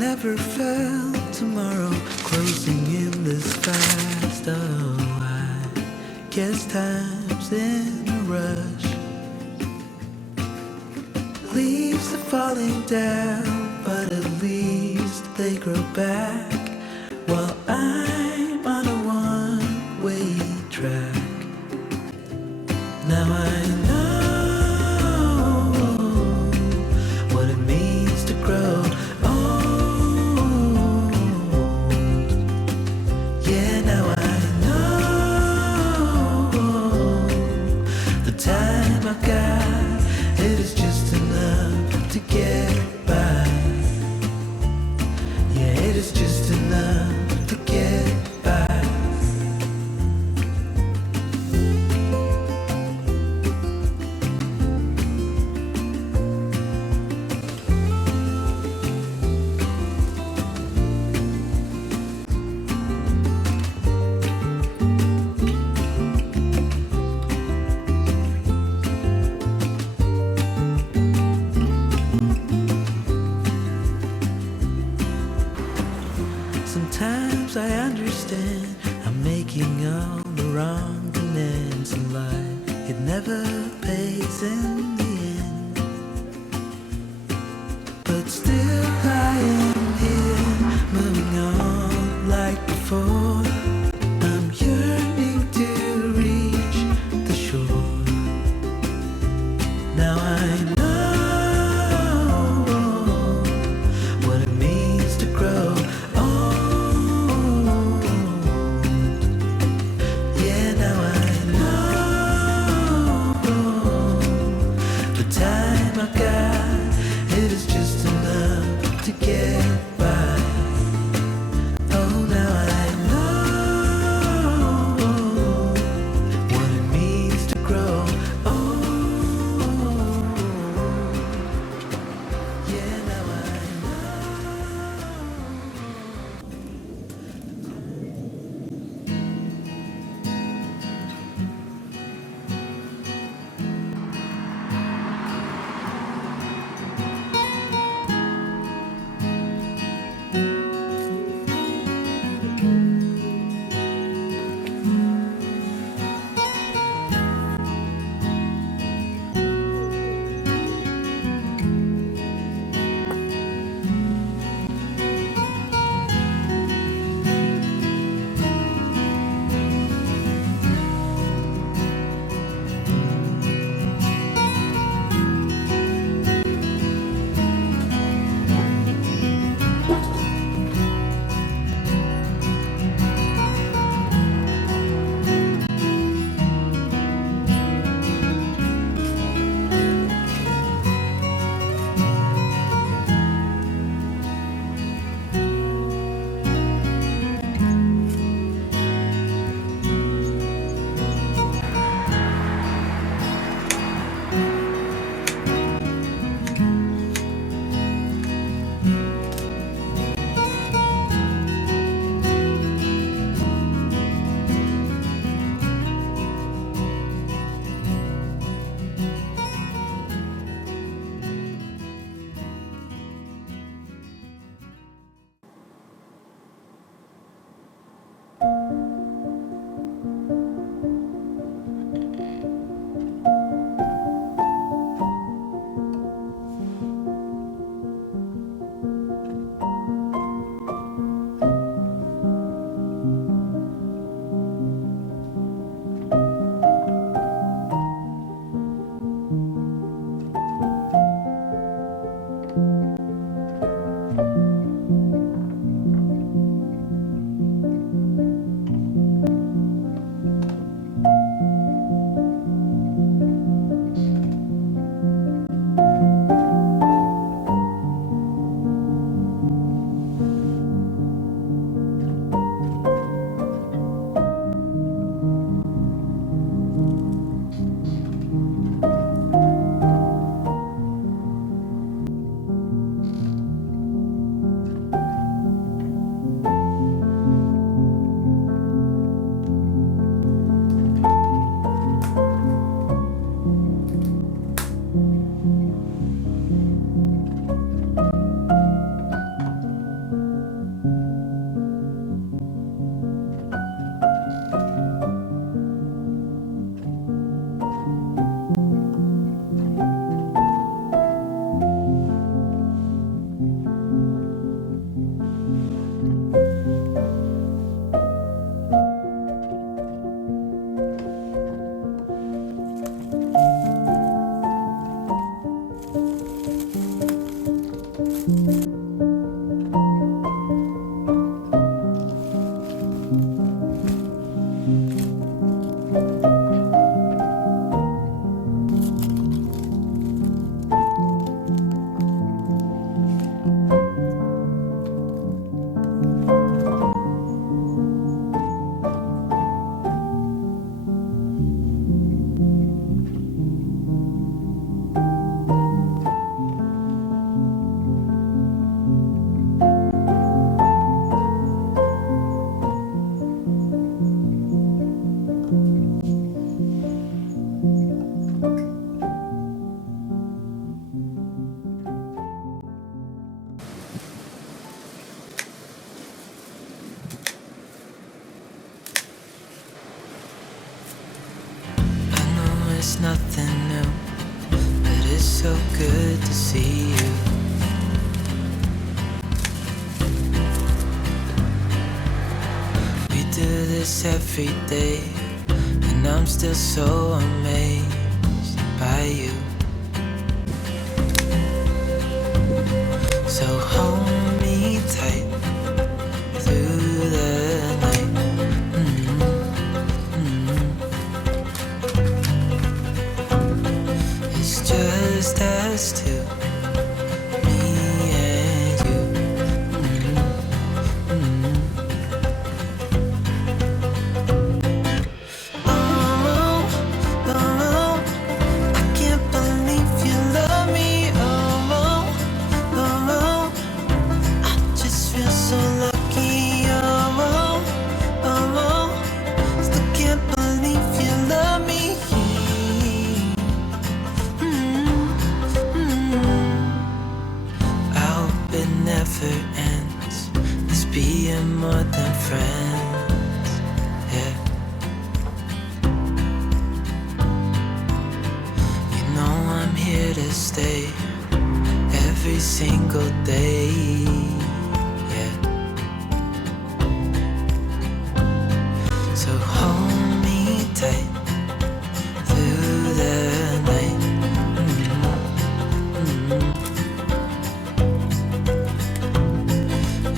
never felt tomorrow closing in this fast. Oh, I guess time's in a rush. Leaves are falling down, but at least they grow back. While I'm on a one-way track. Now I know what it means to grow old. Yeah, now I know the time I got, it is just enough to get by. Yeah, it is just enough to get by. Sometimes I understand I'm making all the wrong demands in life. It never pays in the end. But still I am here, moving on like before. I'm yearning to reach the shore. Now I know what it means to grow. It is just enough to get by. Oh, now I know what it means to it's nothing new, but it's so good to see you. We do this every day, and I'm still so amazed by you. So hold me tight through the night. It's just us two, me and you. Oh, oh, I can't believe you love me. Oh, oh, I just feel so lucky. Oh, oh, still can't believe you love me. I hope it never ends, this being more than friends, yeah. You know I'm here to stay every single day, yeah. So hold me tight through the night.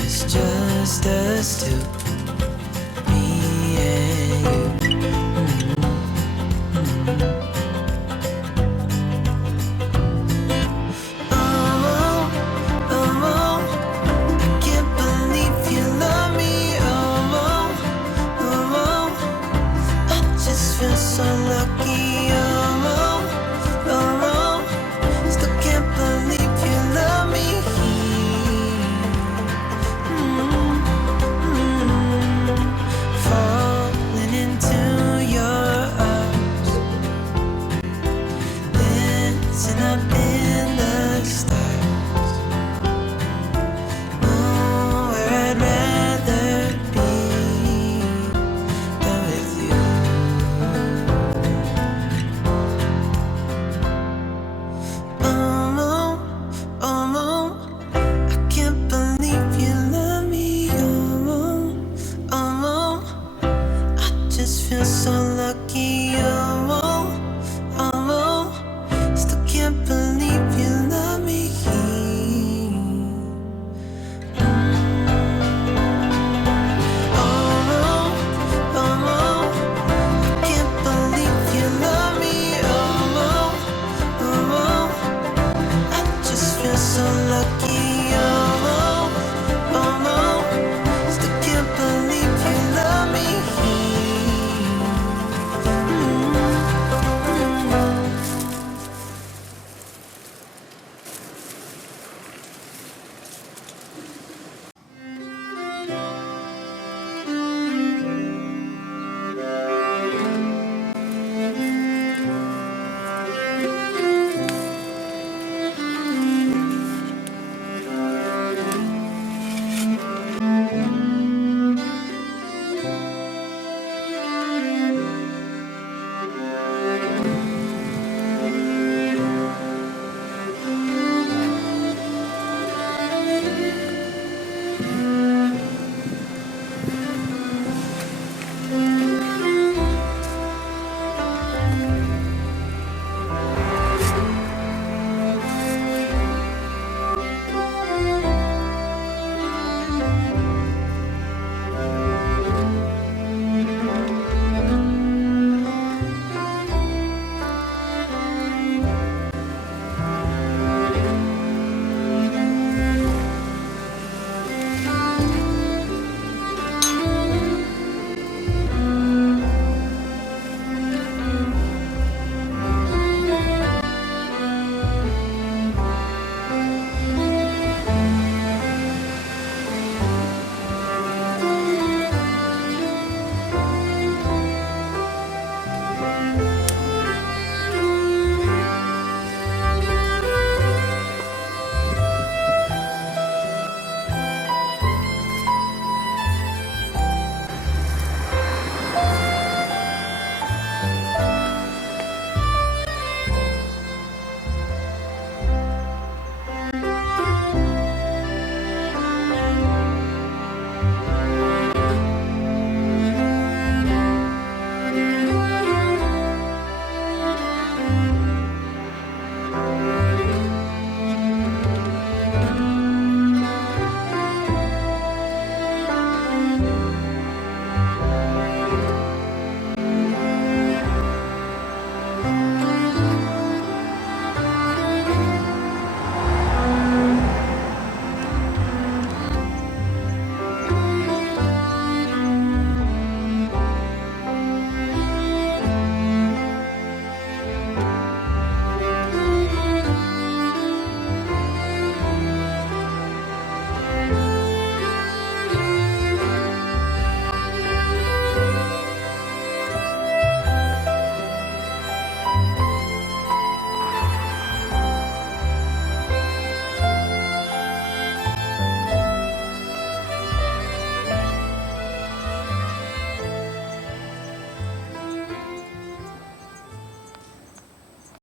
It's just us two, me and you. Oh, oh, I can't believe you love me. Oh, oh, I just feel so lucky. Oh, oh, still can't believe you love me. Falling into your arms, dancing up